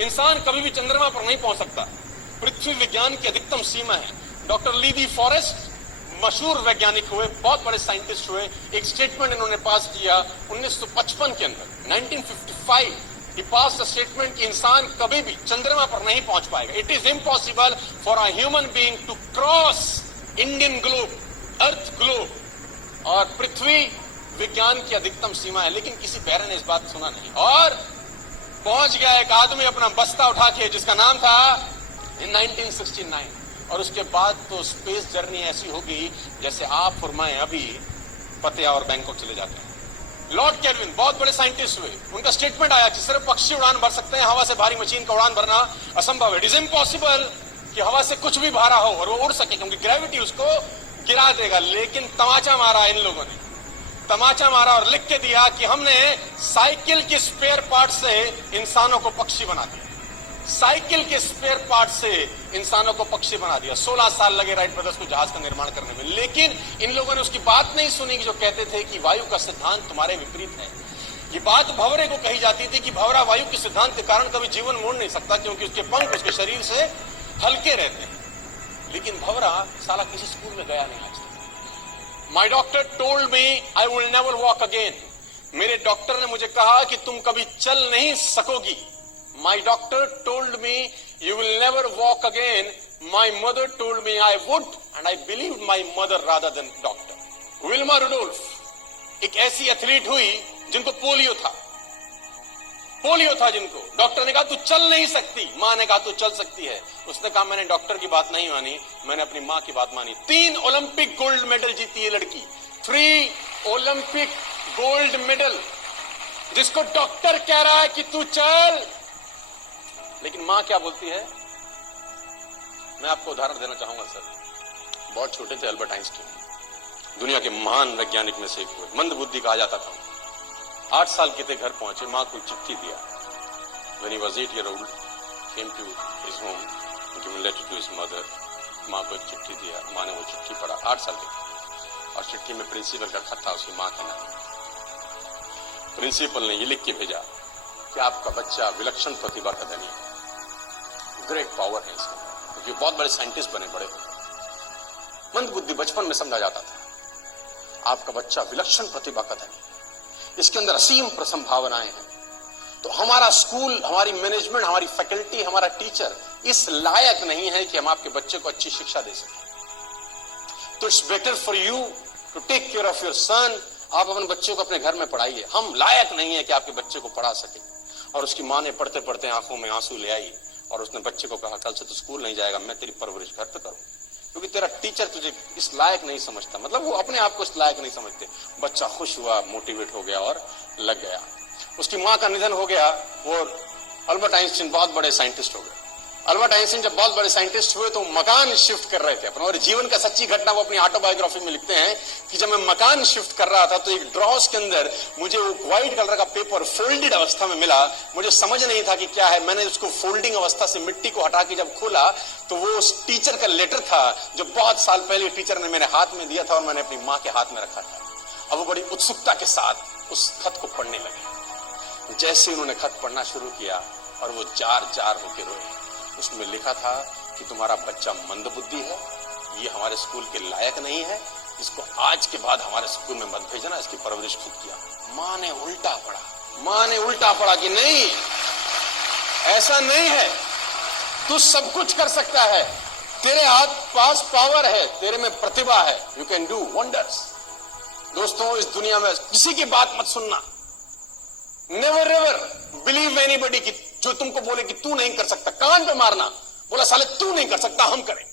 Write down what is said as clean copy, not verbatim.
इंसान कभी भी चंद्रमा पर नहीं पहुंच सकता। पृथ्वी विज्ञान की अधिकतम सीमा है। डॉक्टर लीवी फॉरेस्ट मशहूर वैज्ञानिक हुए, बहुत बड़े साइंटिस्ट हुए। एक स्टेटमेंट इन्होंने पास किया 1955 के अंदर, 1955 ही पास द स्टेटमेंट कि इंसान कभी भी चंद्रमा पर नहीं पहुंच पाएगा। It is impossible for a human being to cross Indian globe, earth globe. और पृथ्वी विज्ञान की अधिकतम सीमा है, लेकिन किसी पैर ने इस बात सुना नहीं। और पहुंच गया एक आदमी अपना बस्ता उठा के, जिसका नाम था इन 1969। और उसके बाद तो स्पेस जर्नी ऐसी होगी जैसे आप और मैं अभी पतिया और बैंकॉक चले जाते हैं। लॉर्ड केल्विन बहुत बड़े साइंटिस्ट हुए, उनका स्टेटमेंट आया कि सिर्फ पक्षी उड़ान भर सकते हैं, हवा से भारी मशीन का उड़ान भरना असंभव है। इट इज इम्पॉसिबल कि हवा से कुछ भी भारा हो और वो उड़ सके, क्योंकि ग्रेविटी उसको गिरा देगा। लेकिन तमाचा मारा इन लोगों ने, तमाचा मारा और लिख के दिया कि हमने साइकिल के स्पेयर पार्ट से इंसानों को पक्षी बना दिया। साइकिल के स्पेयर पार्ट से इंसानों को पक्षी बना दिया। 16 साल लगे राइट ब्रदर्स को जहाज का निर्माण करने में, लेकिन इन लोगों ने उसकी बात नहीं सुनी कि जो कहते थे कि वायु का सिद्धांत तुम्हारे विपरीत है। ये बात भंवरे को कही जाती थी कि भंवरा वायु के सिद्धांत के कारण कभी जीवन मोड़ नहीं सकता, क्योंकि उसके पंख उसके शरीर से हल्के रहते हैं। लेकिन भंवरा साला किसी स्कूल में गया नहीं आज तक। माई doctor told me I will never walk again. मेरे डॉक्टर ने मुझे कहा कि तुम कभी चल नहीं सकोगी। My doctor told me you will never walk again. My mother told me I would, and I believed my mother rather than doctor. Wilma Rudolph एक ऐसी एथलीट हुई जिनको पोलियो था जिनको डॉक्टर ने कहा तू चल नहीं सकती, मां ने कहा तू चल सकती है। उसने कहा मैंने डॉक्टर की बात नहीं मानी, मैंने अपनी मां की बात मानी। 3 ओलंपिक गोल्ड मेडल जीती है लड़की, 3 ओलंपिक गोल्ड मेडल, जिसको डॉक्टर कह रहा है कि तू चल। लेकिन मां क्या बोलती है? मैं आपको उदाहरण देना चाहूंगा सर। बहुत छोटे थे अल्बर्ट आइंस्टीन, दुनिया के महान वैज्ञानिक में से एक हुए, मंद बुद्धि कहा जाता था। 8 साल के थे, घर पहुंचे, मां को चिट्ठी दिया। When he was 8 years old, came to his home, given letter to his mother. मां को एक चिट्ठी दिया, मां ने वो चिट्ठी पढ़ा। 8 साल के थे और चिट्ठी में प्रिंसिपल का खत था, उसकी मां के नाम। प्रिंसिपल ने ये लिख के भेजा कि आपका बच्चा विलक्षण प्रतिभा का धनी है, ग्रेट पावर है इसमें, क्योंकि बहुत बड़े साइंटिस्ट बने, बड़े मंद बुद्धि बचपन में समझा जाता था। आपका बच्चा विलक्षण प्रतिभा का धनी है, इसके अंदर असीम संभावनाएं हैं। तो हमारा स्कूल, हमारी मैनेजमेंट, हमारी फैकल्टी, हमारा टीचर इस लायक नहीं है कि हम आपके बच्चे को अच्छी शिक्षा दे सकें। तो it's better for you to take care of your son. आप अपने बच्चे को अपने घर में पढ़ाइए, हम लायक नहीं है कि आपके बच्चे को पढ़ा सके। और उसकी मां ने पढ़ते पढ़ते आंखों में आंसू ले आई और उसने बच्चे को कहा कल से तू स्कूल नहीं जाएगा, मैं तेरी परवरिश घर पे करूं, क्योंकि तेरा टीचर तुझे इस लायक नहीं समझता। मतलब वो अपने आप को इस लायक नहीं समझते। बच्चा खुश हुआ, मोटिवेट हो गया और लग गया। उसकी मां का निधन हो गया। वो अल्बर्ट आइंस्टीन बहुत बड़े साइंटिस्ट हो गए। अल्बर्ट आइंस्टीन जब बहुत बड़े साइंटिस्ट हुए तो मकान शिफ्ट कर रहे थे अपना, और जीवन का सच्ची घटना वो अपनी ऑटोबायोग्राफी में लिखते हैं कि जब मैं मकान शिफ्ट कर रहा था तो एक ड्रॉस के अंदर मुझे वो व्हाइट कलर का पेपर फोल्डेड अवस्था में मिला। मुझे समझ नहीं था कि क्या है। मैंने उसको फोल्डिंग अवस्था से मिट्टी को हटा के जब खोला तो वो उस टीचर का लेटर था जो बहुत साल पहले टीचर ने मेरे हाथ में दिया था और मैंने अपनी मां के हाथ में रखा था। अब वो बड़ी उत्सुकता के साथ उस खत को पढ़ने लगे। जैसे उन्होंने खत पढ़ना शुरू किया और वो जार जार होकर रोए। उसमें लिखा था कि तुम्हारा बच्चा मंद बुद्धि है, ये हमारे स्कूल के लायक नहीं है, इसको आज के बाद हमारे स्कूल में मत भेजना, इसकी परवरिश खुद किया। मां ने उल्टा पड़ा कि नहीं, ऐसा नहीं है, तू सब कुछ कर सकता है, तेरे हाथ पास पावर है, तेरे में प्रतिभा है, यू कैन डू वंडर्स। दोस्तों, इस दुनिया में किसी की बात मत सुनना। नेवर एवर बिलीव एनीबॉडी कि जो तुमको बोले कि तू नहीं कर सकता, कान पे मारना, बोला साले तू नहीं कर सकता, हम करें।